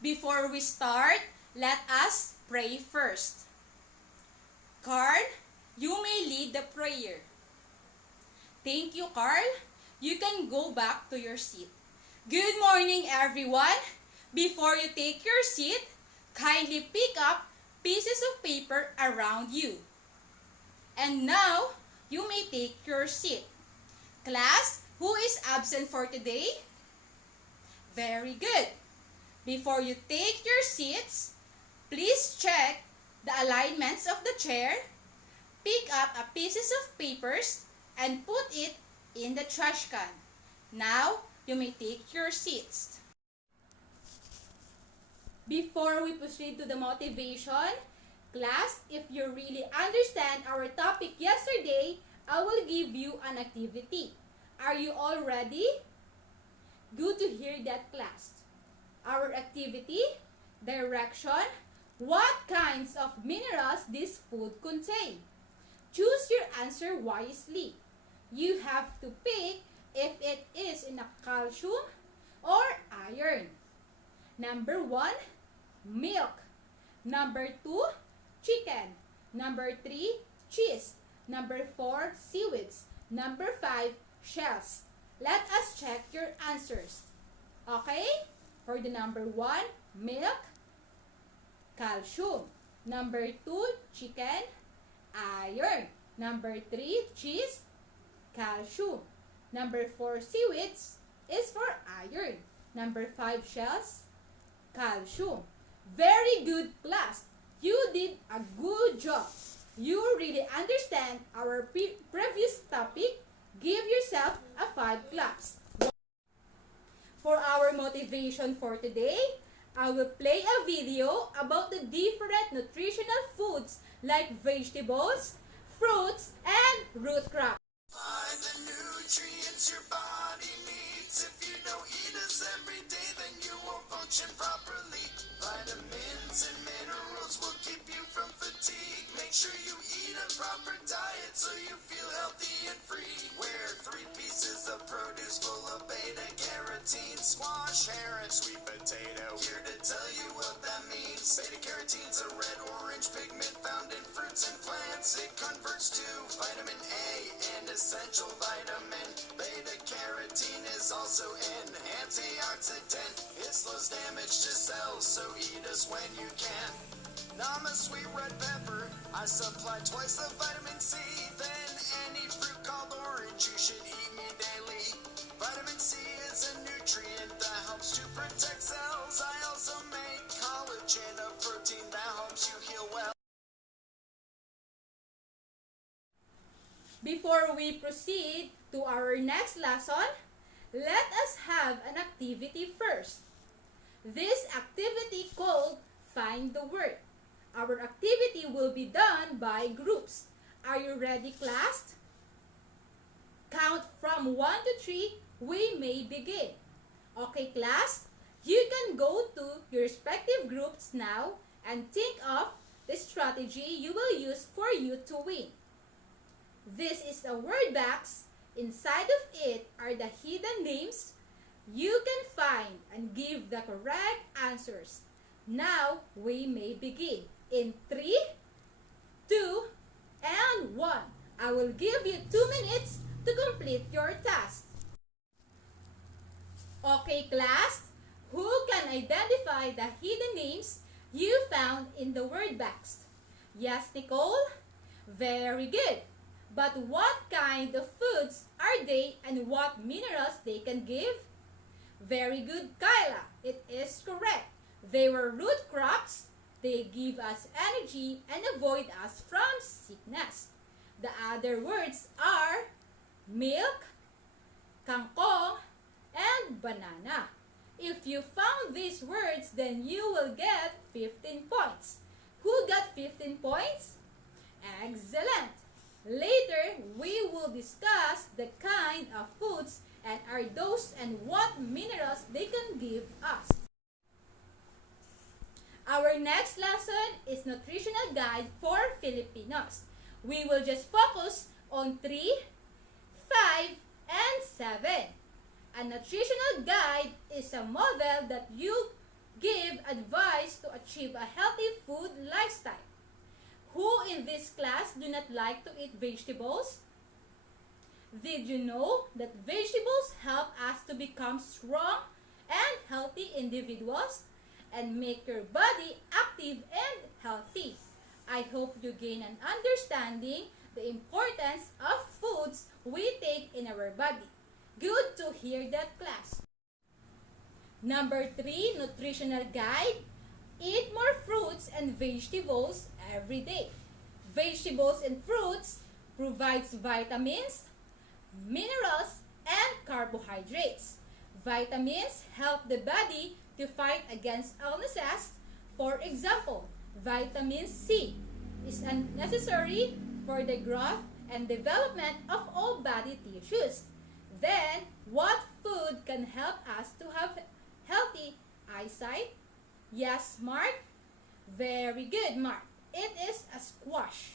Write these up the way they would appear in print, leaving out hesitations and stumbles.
Before we start, let us pray first. Carl, you may lead the prayer. Thank you, Carl. You can go back to your seat. Good morning, everyone. Before you take your seat, kindly pick up pieces of paper around you. And now, you may take your seat. Class, who is absent for today? Very good. Before you take your seats, please check the alignments of the chair, pick up a pieces of papers, and put it in the trash can. Now, you may take your seats. Before we proceed to the motivation, class, if you really understand our topic yesterday, I will give you an activity. Are you all ready? Good to hear that, class. Our activity, direction, what kinds of minerals this food contain? Choose your answer wisely. You have to pick if it is in a calcium or iron. Number 1, milk. Number 2, chicken. Number 3, cheese. Number 4, seaweeds. Number 5, shells. Let us check your answers. Okay? For the number 1, milk, calcium. Number 2, chicken, iron. Number 3, cheese, calcium. Number 4, seaweeds is for iron. Number 5, shells, calcium. Very good, class. You did a good job. You really understand our previous topic. Give yourself a 5 claps. For our motivation for today, I will play a video about the different nutritional foods like vegetables, fruits, and root crops. Find the nutrients your body needs. If you don't eat us every day, then you won't function properly. Vitamins and minerals will keep you from fatigue. Make sure you eat a proper diet so you feel healthy and free. Wear 3 pieces of produce full of beta carotene. Squash, carrot, sweet potato. Here to tell you what that means. Beta carotene's a red-orange pigment found in fruits and plants. It converts to vitamin A, an essential vitamin. Beta carotene is also an antioxidant. It slows damage to cells, so eat us when you can. Now I'm a sweet red pepper. I supply twice the vitamin C than any fruit called orange. You should eat me daily. Vitamin C is a nutrient that helps to protect cells. I also make collagen, a protein that helps you heal well. Before we proceed to our next lesson, let us have an activity first. This activity called Find the Word. Our activity will be done by groups. Are you ready, class? Count from 1 to 3. We may begin. Okay, class? You can go to your respective groups now and think of the strategy you will use for you to win. This is a word box. Inside of it are the hidden names. You can find and give the correct answers. Now, we may begin. In 3, 2, and 1. I will give you 2 minutes to complete your task. Okay, class? Who can identify the hidden names you found in the word box? Yes, Nicole? Very good. But what kind of foods are they and what minerals they can give? Very good, Kyla. It is correct. They were root crops. They give us energy and avoid us from sickness. The other words are milk, kangkong, and banana. If you found these words, then you will get 15 points. Who got 15 points? Excellent! Later, we will discuss the kind of foods and are those and what minerals they can give us. Our next lesson is Nutritional Guide for Filipinos. We will just focus on 3, 5, and 7. A nutritional guide is a model that you give advice to achieve a healthy food lifestyle. Who in this class do not like to eat vegetables? Did you know that vegetables help us to become strong and healthy individuals and make your body active and healthy? I hope you gain an understanding the importance of foods we take in our body. Good to hear that, class. Number 3, nutritional guide. Eat more fruits and vegetables every day. Vegetables and fruits provides vitamins, minerals, and carbohydrates. Vitamins help the body to fight against illnesses. For example, vitamin C is necessary for the growth and development of all body tissues. Then, what food can help us to have healthy eyesight? Yes, Mark? Very good, Mark. It is a squash.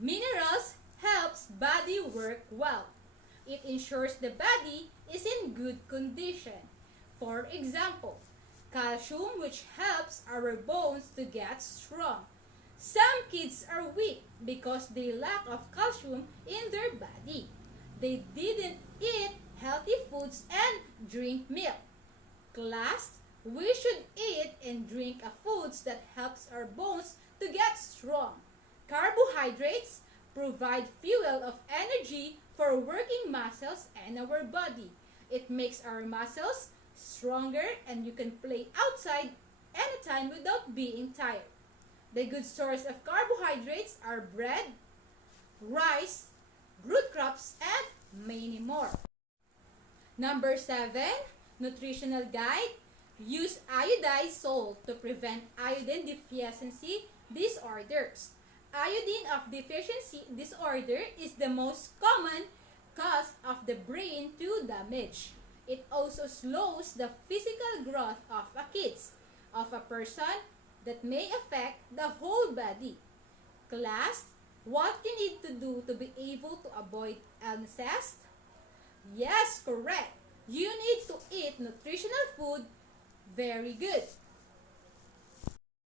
Minerals helps body work well. It ensures the body is in good condition. For example, calcium, which helps our bones to get strong. Some kids are weak because they lack of calcium in their body. They didn't eat healthy foods and drink milk. Class, we should eat and drink foods that helps our bones to get strong. Carbohydrates provide fuel of energy for working muscles and our body. It makes our muscles stronger and you can play outside anytime without being tired. The good source of carbohydrates are bread, rice, root crops, and many more. Number 7, nutritional guide. Use iodized salt to prevent iodine deficiency disorders. Iodine of deficiency disorder is the most common cause of the brain to damage. It also slows the physical growth of a kids, of a person that may affect the whole body. Class, what you need to do to be able to avoid illnesses? Yes, correct. You need to eat nutritional food. Very good.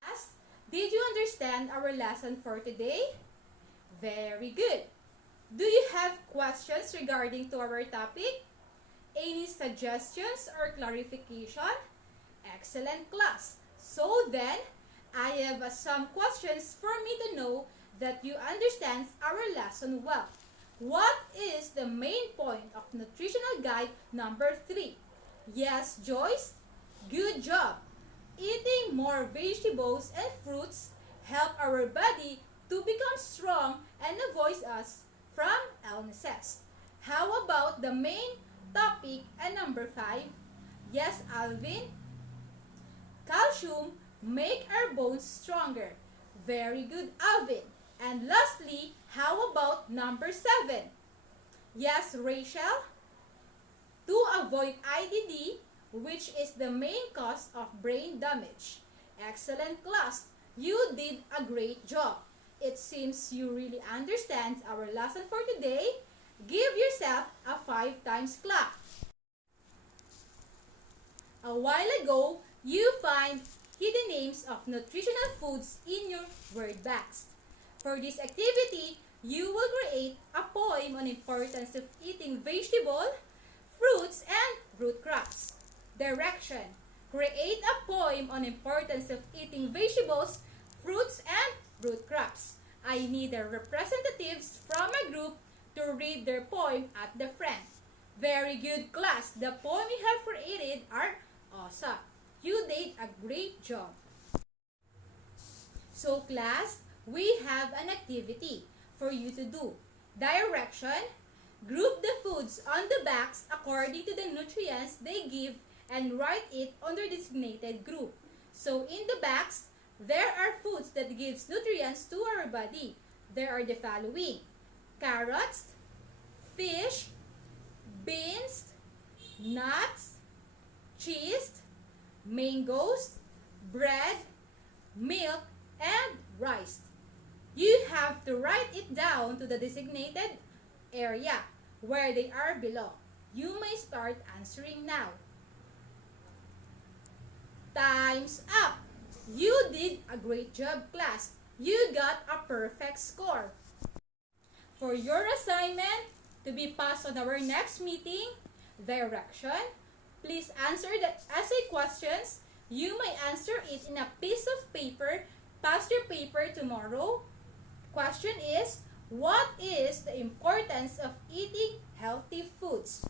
Class, did you understand our lesson for today? Very good. Do you have questions regarding to our topic? Any suggestions or clarification? Excellent, class. So then, I have some questions for me to know that you understand our lesson well. What is the main point of nutritional guide number 3? Yes, Joyce? Good job. Eating more vegetables and fruits help our body to become strong and avoid us from illnesses. How about the main topic and number 5? Yes, Alvin? Calcium make our bones stronger. Very good, Alvin. And lastly, how about number 7? Yes, Rachel? To avoid IDD, which is the main cause of brain damage. Excellent, class. You did a great job. It seems you really understand our lesson for today. Give yourself a 5 times clap. A while ago, you find hidden names of nutritional foods in your word banks. For this activity, you will create a poem on importance of eating vegetable, fruits, and root crops. Direction. Create a poem on importance of eating vegetables, fruits, and root crops. I need the representatives from a group to read their poem at the front. Very good, class. The poem you have created are awesome. You did a great job. So, class, we have an activity for you to do. Direction. Group the foods on the backs according to the nutrients they give and write it on their designated group. So in the backs, there are foods that gives nutrients to our body. There are the following: carrots, fish, beans, nuts, cheese, mangoes, bread, milk, and rice. You have to write it down to the designated area where they are below. You may start answering now. Time's up! You did a great job, class. You got a perfect score. For your assignment, to be passed on our next meeting, direction, please answer the essay questions. You may answer it in a piece of paper. Pass your paper tomorrow. Question is, what is the importance of eating healthy foods?